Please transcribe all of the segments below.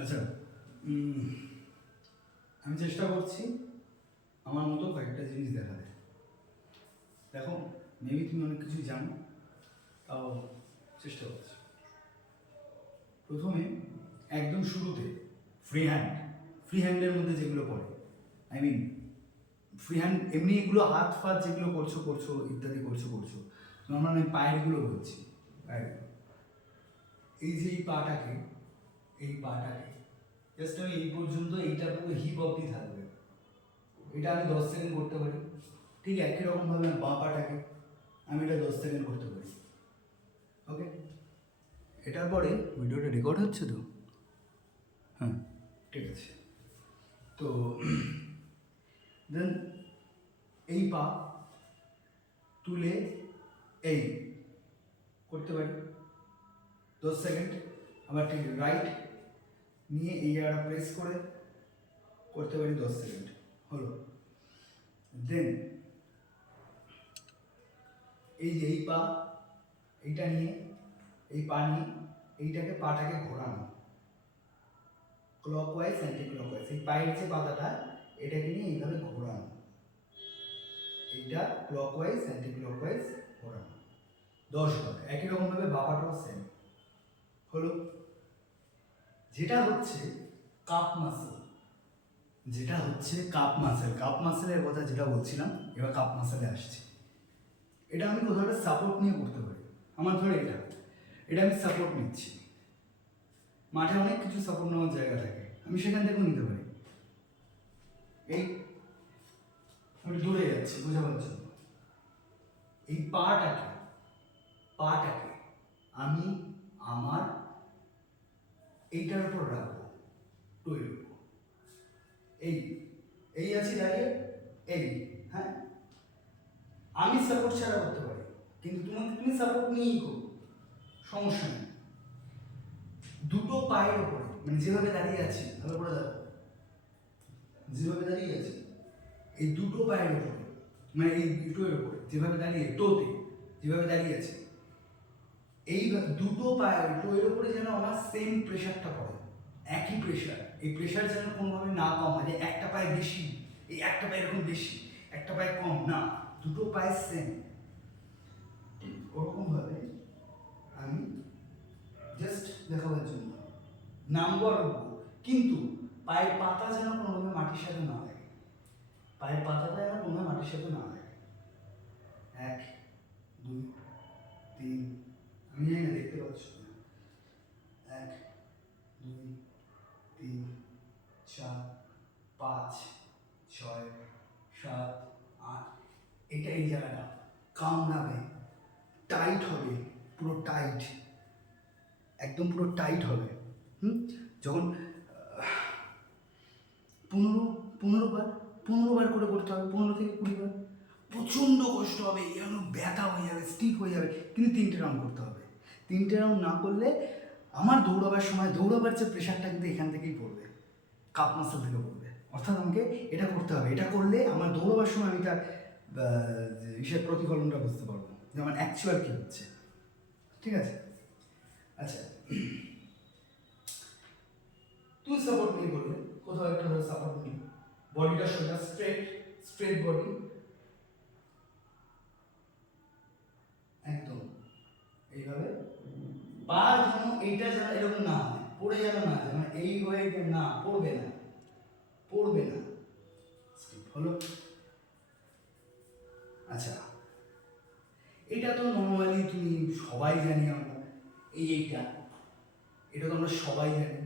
আচ্ছা, আমি চেষ্টা করছি আমার মতো কয়েকটা জিনিস দেখাতে। দেখো, মেবি তুমি অনেক কিছু জানো, তাও চেষ্টা করছি। প্রথমে একদম শুরুতে ফ্রি হ্যান্ডের মধ্যে যেগুলো পড়ে, আই মিন ফ্রি হ্যান্ড এমনি এগুলো হাত ফাত যেগুলো করছো করছো ইত্যাদি করছো নর্মাল আমি পায়েরগুলো বলছি। পায়ের এই যে এই পাটাকে জাস্ট আমি এই পর্যন্ত, এইটা পুরো হিপ অবধি থাকবে, এটা আমি 10 সেকেন্ড করতে পারি। ঠিক একই রকমভাবে বাঁ পাটাকে আমি এটা 10 সেকেন্ড করতে পারি। ওকে, এটার পরে ভিডিওটা রেকর্ড হচ্ছে তো? হ্যাঁ, ঠিক আছে। তো দেন এই পা তুলে এই করতে পারি 10 সেকেন্ড। আবার ঠিক রাইট নিয়ে এই জায়গাটা প্রেস করে করতে পারি 10 সেকেন্ড। হলো। দেন এই যে এই পা, এইটা নিয়ে এই পা নিয়ে পাটাকে ঘোরানো ক্লকওয়াইজ অ্যান্টি ক্লকওয়াইজ। এই পায়ের যে পাতাটা এটাকে নিয়ে এইভাবে ঘোরানো, এইটা ক্লকওয়াইজ অ্যান্টি ক্লকওয়াইজ ঘোরানো 10 বার। একই রকমভাবে বাবাটাও সেম। হলো। যেটা হচ্ছে কাপ মাসেল, কাপ মাসেলের কথা যেটা বলছিলাম, এবার কাপ মাসেলে আসছে। এটা আমি কোথাও একটা সাপোর্ট নিয়ে করতে পারি। আমার ধরো এটা আমি সাপোর্ট নিচ্ছি। মাঠে অনেক কিছু সাপোর্ট নেওয়ার জায়গা থাকে, আমি সেখান থেকেও নিতে পারি। এই আমি দূরে যাচ্ছি বোঝাবার জন্য। এই পাটাকে আমি আমার এইটার উপর রাখবো, টুয়ের উপর। এই এই আছি দাঁড়িয়ে, এই, হ্যাঁ, আমি সাপোর্ট ছাড়া করতে পারি, কিন্তু তুমি সাপোর্ট নিয়েই করো, সমস্যা নেই। দুটো পায়ের উপরে, মানে যেভাবে দাঁড়িয়ে আছি, ভালো করে দেখো, যেভাবে দাঁড়িয়ে আছি এই দুটো পায়ের উপরে, মানে এই দুটোর উপরে যেভাবে দাঁড়িয়ে, টোতে যেভাবে দাঁড়িয়ে আছে, এই দুটো পায়ের টোয়ের উপরে যেন আমার সেম প্রেশারটা পড়ে, একই প্রেশার। এই প্রেশার যেন কোনোভাবে না কম হয়, যে একটা পায়ে বেশি, এই একটা পায়ে এরকম বেশি, একটা পায়ে কম, না, দুটো পায়ে সেম। ঠিক ওরকমভাবে আমি জাস্ট দেখাবার জন্য নামবো আর উঠবো, কিন্তু পায়ের পাতা যেন কোনোভাবে মাটির সাথে না লাগে, পায়ের পাতাটা যেন কোনোভাবে মাটির সাথে না লাগে। 1 2 3, আমি জানি না দেখতে পাচ্ছ না, 1 2 3 4 5 6 7 8। এটা এই জায়গাটা কামড়াবে, টাইট হবে, পুরো টাইট, একদম পুরো টাইট হবে। যখন 15 বার 15 বার করে করতে হবে, 15 থেকে 20 বার। প্রচণ্ড কষ্ট হবে, যেন ব্যথা হয়ে যাবে, স্টিফ হয়ে যাবে, কিন্তু 3টে রাউন্ড করতে হবে। 3টে রাউন্ড না করলে আমার দৌড়াবার যে প্রেশারটা কিন্তু এখান থেকেই পড়বে, কাপ মাসেল থেকে পড়বে। অর্থাৎ আমাকে এটা করতে হবে, এটা করলে আমার দৌড়াবার সময় আমি তার হিসেব প্রতিফলনটা বুঝতে পারবো, যে আমার অ্যাকচুয়াল কী হচ্ছে। ঠিক আছে? আচ্ছা, তুই সাপোর্ট নিয়ে করবে, কোথাও একটা ধরে সাপোর্ট নিয়ে, বডিটা সোজা, স্ট্রেট বডি, একদম এইভাবে। পা যেন এইটা যেন এরকম না হয়, পড়ে যেন না যায়, মানে এই হয়ে না, পড়বে না। হলো। আচ্ছা, এটা তো নর্মালি তুমি সবাই জানি আমরা, এইটা এটা তো আমরা সবাই জানি।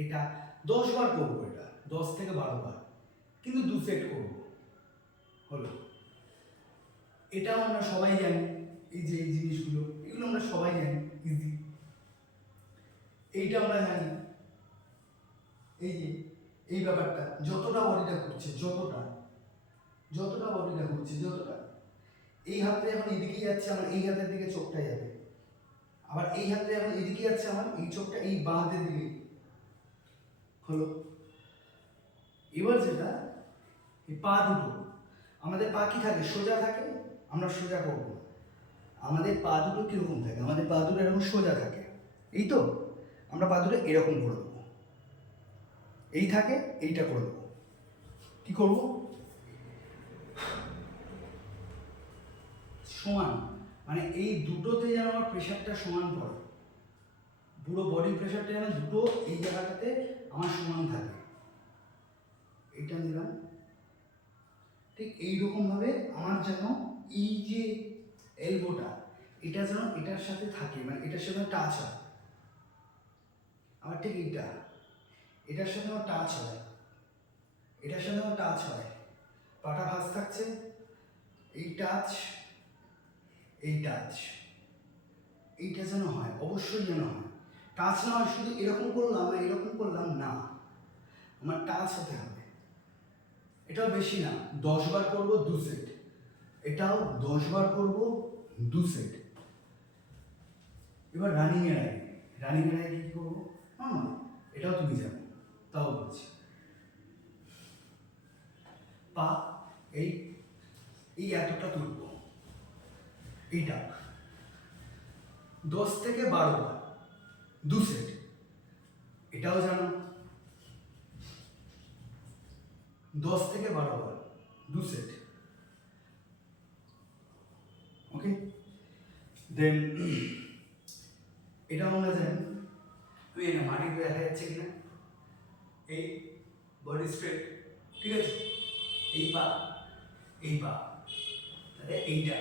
এটা 10 বার করবো, এটা 10 থেকে 12 বার, কিন্তু 2 সেট করবো। হলো। এটাও আমরা সবাই জানি, এই যে এই জিনিসগুলো, এগুলো আমরা সবাই জানি, ইজি। এইটা আমরা জানি, এই যে এই ব্যাপারটা, যতটা বডিটা ঘুরছে, যতটা এই হাতটা যখন এদিকে যাচ্ছে, আমার এই হাতের দিকে চোখটা যাবে, আবার এই হাতটা যখন এদিকে যাচ্ছে, আমার এই চোখটা এই বাঁ হাতের দিকে। হলো। এবার যেটা, এই পা দুটো, আমাদের পা কি থাকে, সোজা থাকে, আমরা সোজা করবো। আমাদের পা দুটো কীরকম থাকে, আমাদের পা দুটো এরকম সোজা থাকে, এই তো, আমরা পা দুটো এরকম করে দেবো। এই থাকে, এইটা করে দেবো। কী করবো? সমান, মানে এই দুটোতে যেন আমার প্রেশারটা সমান পড়ে, পুরো বডি প্রেশারটা যেন দুটো এই জায়গাটাতে আমার সমান থাকে। এইটা নিলাম, ঠিক এইরকমভাবে আমার যেন এই যে এলবোটা এটা যেন এটার সাথে থাকে, মানে এটার সাথে টাচ হয়। আমার ঠিক এটার সাথে আমার টাচ হয়, এটার সাথে আমার টাচ হয়, পাটা ভাঁজ থাকছে, এই টাচ, এই টাচ, এইটা যেন হয়, অবশ্যই যেন হয়। টাচ না হয় শুধু এরকম করলাম আর এরকম করলাম না, আমার টাচ হতে হবে। এটাও বেশি না, 10 বার করবো 2 সেট, এটাও 10 বার করবো 2 সেট। এবার রানিংয়ের আগে কী করবো? এটাও তুমি জানো, তাও বলছি। পা এই এই এতটা তুলব, এইটা 10 থেকে 12 বার 2 সেট, এটাও জানো, 10 থেকে 12 বার 2 সেট। ওকে, দেন এটাও আমরা জানি। আমি এটা মাটিতে দেখা যাচ্ছে কিনা, এই বডি স্ট্রেট, ঠিক আছে, এই পা, তাহলে এইটা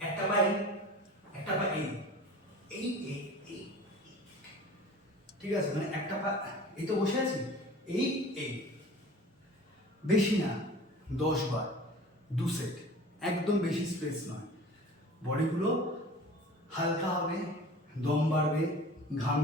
একটা পা একটা পা এই এই এই এই, ঠিক আছে, মানে একটা পা এই তো বসে আছি, এই এই, বেশি না, 10 বার 2 সেট, একদম বেশি স্পেস নয়। বডিগুলো হালকা হবে, দম বাড়বে, ঘাম